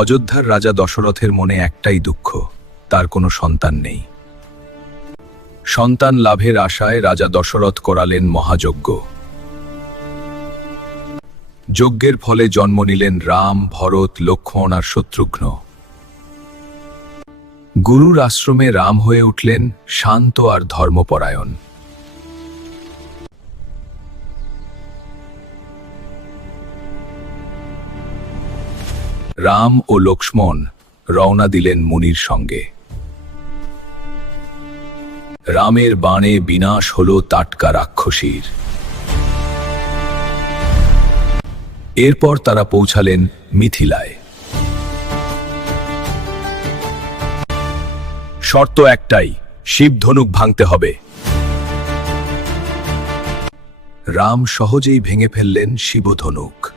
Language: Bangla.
অযোধ্যার রাজা দশরথের মনে একটাই দুঃখ, তার কোনো সন্তান নেই। সন্তান লাভের আশায় রাজা দশরথ করালেন মহাযজ্ঞ। যজ্ঞের ফলে জন্ম নিলেন রাম, ভরত, লক্ষ্মণ আর শত্রুঘ্ন। গুরুর আশ্রমে রাম হয়ে উঠলেন শান্ত আর ধর্মপরায়ণ। রাম ও লক্ষ্মণ রওনা দিলেন মুনির সঙ্গে। রামের বাণে বিনাশ হল তাটকা রাক্ষসীর। এরপর তারা পৌঁছালেন মিথিলায়। শর্ত একটাই শিব ধনুক ভাঙতে হবে। রাম সহজেই ভেঙে ফেললেন শিবধনুক।